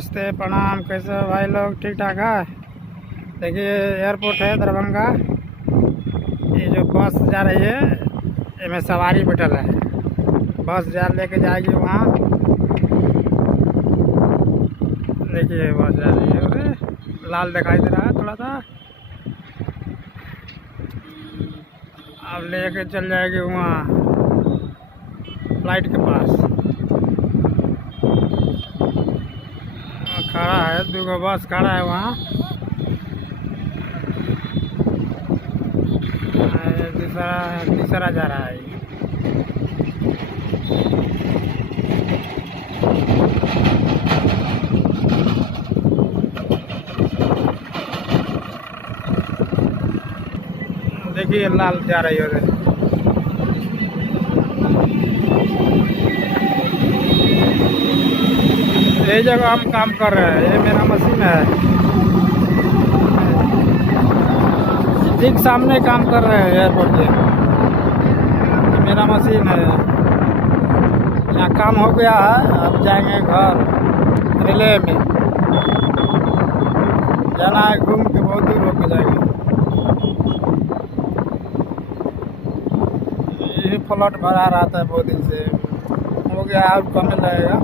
नमस्ते प्रणाम। कैसे हो भाई लोग? ठीक ठाक है। देखिए एयरपोर्ट है दरभंगा। ये जो बस जा रही है इसमें सवारी बैठल है। बस लेके जाएगी वहाँ। देखिए बस जा रही है। अरे लाल दिखाई दे रहा है थोड़ा सा। अब लेके चल जाएगी वहाँ फ्लाइट के पास। खड़ा है, दो बस खड़ा है वहाँ। तीसरा जा रहा है। देखिए लाल जा रही है। ये जगह हम काम कर रहे हैं। ये मेरा मशीन है। ठीक सामने काम कर रहे हैं एयरपोर्ट के। मेरा मशीन है। यहाँ काम हो गया है। अब जाएंगे घर। रेलवे में जाना है। घूम के बहुत दूर होकर जाएंगे। ये फ्लट भरा रहता है बहुत दिन से। हो गया अब कम लगेगा।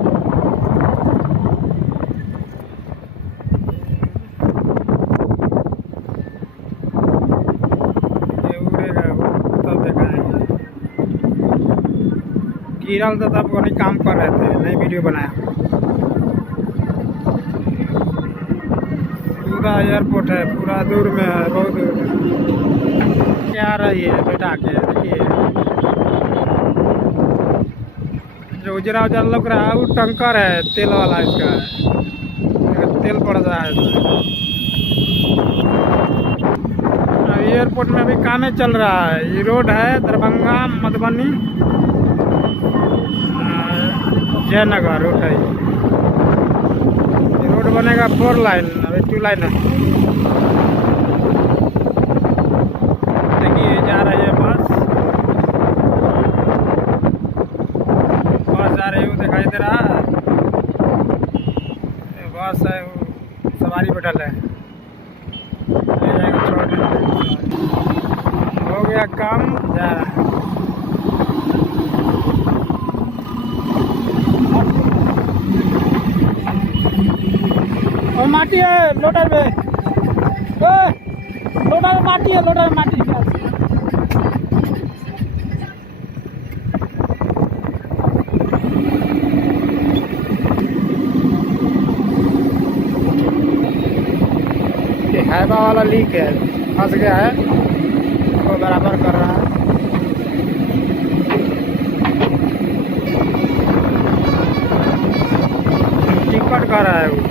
गिरल तो तब वही काम कर रहे थे, नई वीडियो बनाया। पूरा एयरपोर्ट है, पूरा दूर में है, बहुत दूर। क्या रही है बैठा के। देखिए जो उजरा उजरा लग रहा है वो टंकर है, तेल वाला। इसका तेल पड़ रहा है। एयरपोर्ट में अभी काम चल रहा है। ये रोड है दरभंगा मधुबनी जयनगर रोड है। ये रोड बनेगा 4 लाइन, अभी 2 लाइन है। देखिए जा रही है बस। बस जा रही है, वो दिखाई दे रहा है। बस है, वो सवारी बैठल है। ले जाएगा छोड़ देंगे। हो गया काम, जा रहा है। और माटी है लोडर में। लोडर में माटी है, लोडर में माटी। ये हाइवा वाला लीक है, फंस गया है, वो बराबर कर रहा है। टिकट कर रहा है वो।